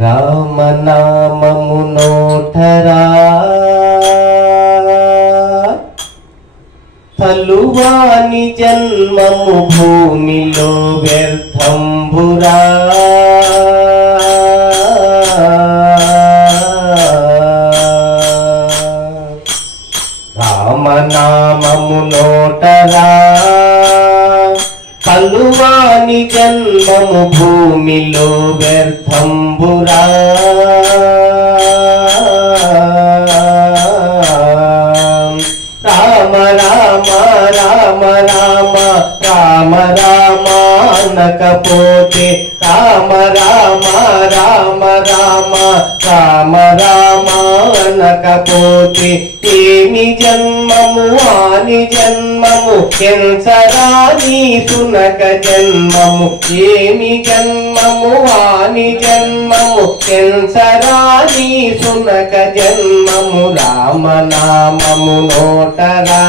రామనామము నోటరా తలువాని జన్మము భూమిలో వ్యర్థంబురా రామనామము నోటరా తలువాని జన్మము భూమిలో వ్యర్థంబురా రామ రామ రామ రామ రామ రామ అనకపోతే రామ రామ రామ రామ రామ రామ అనకపోతే ఏమి జన్మము ఆని జన్మము ఎంసరాని సునక జన్మము ఏమి జన్మము ఆని జన్మము ఎంసరాని సునక జన్మము రామనామము నోటరా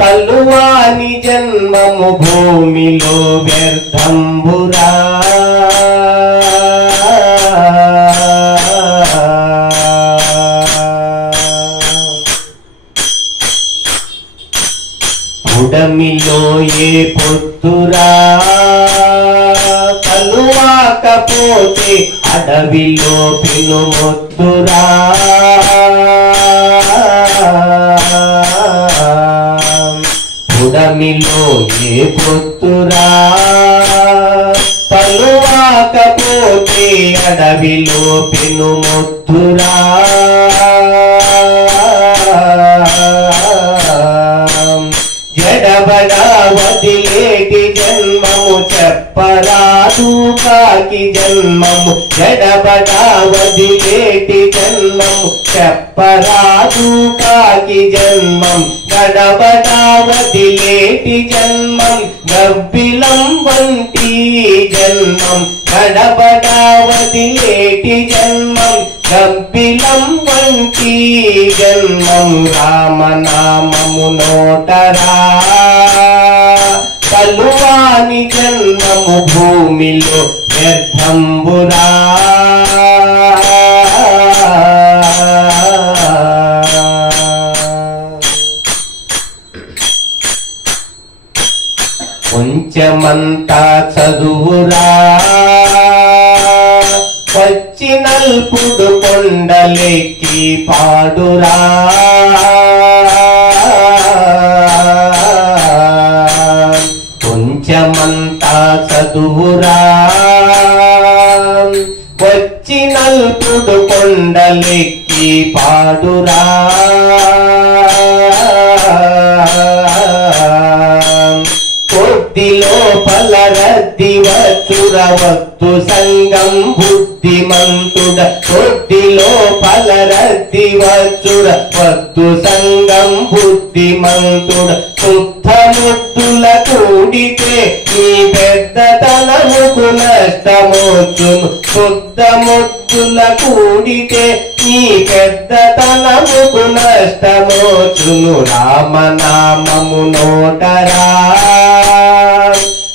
తలువాని జన్మము భూమిలో వ్యర్థంబురా ఉడమిలో ఏ పొత్తురా తలువాకపోతే అడవిలో పినుమొత్తురా ఉడమిలో ఏ పొత్తురా తలువాకపోతే అడవిలో పినుమొత్తురా జడబడా వదిలేటి జన్మము చెప్పరాదు కాకి జన్మము జడబడా వదిలేటి జన్మము చెప్పరాదు కాకి జన్మం గడబడా వదిలేటి జన్మం గబ్బిలం వంటి జన్మం గడబడా వదిలేటి జన్మం గబ్బిలం వంటి జన్మం రామనామము నోటరా తలువాని జన్మము భూమిలో వ్యర్థంబురా కొంచెమంతా చదువురా వచ్చినల్పుడు కొండలెక్కి పాడురా కొంచెమంతా చదువురా వచ్చినల్పుడు కొండలెక్కి పాడురా కొద్దిలో పలరద్ది వచ్చురవత్తు సంగం బుద్ధిమంతుడ కొద్దిలో పలరద్ది వచ్చురవత్తు సంగం బుద్ధిమంతుడ శుద్ధ ముద్దుల కూడితే నీ పెద్దతనముకు నష్టమోచును శుద్ధ ముద్దుల కూడితే నీ పెద్దతనముకు నష్టమోచును రామనామము నోటరా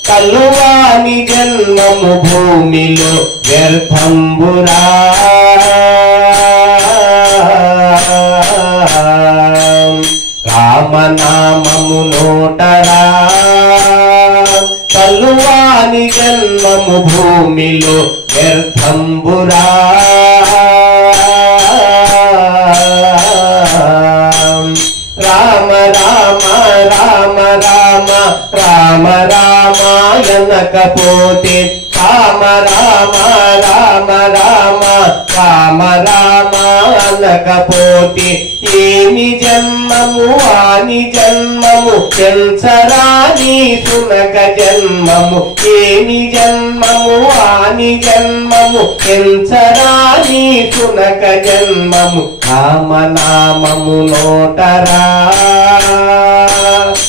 తలువాని జన్మము భూమిలో వ్యర్థంబురా రామనామము నోటరా తలువాని జన్మము భూమిలో వ్యర్థంబురా రామ రామ రామ రామ రామ రామాయణకపోతే రామ రామ రామ రామ రామ రామాయణకపోతే ఏమి జన్మము ఆని జన్మము ఎంసరాని సునక జన్మము ఏమి జన్మము ఆని జన్మము ఎంసరాని సునక జన్మము రామనామము నోటరా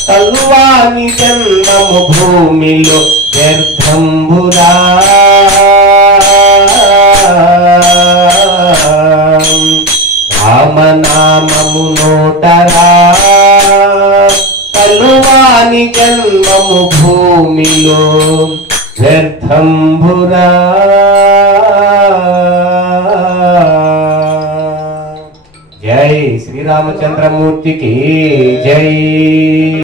తలువాని జన్మము భూమిలో వ్యర్థంబురా రామనామము నోటరా తలువాని జన్మము భూమిలో వ్యర్థంబురా జై శ్రీరామచంద్రమూర్తికి జై.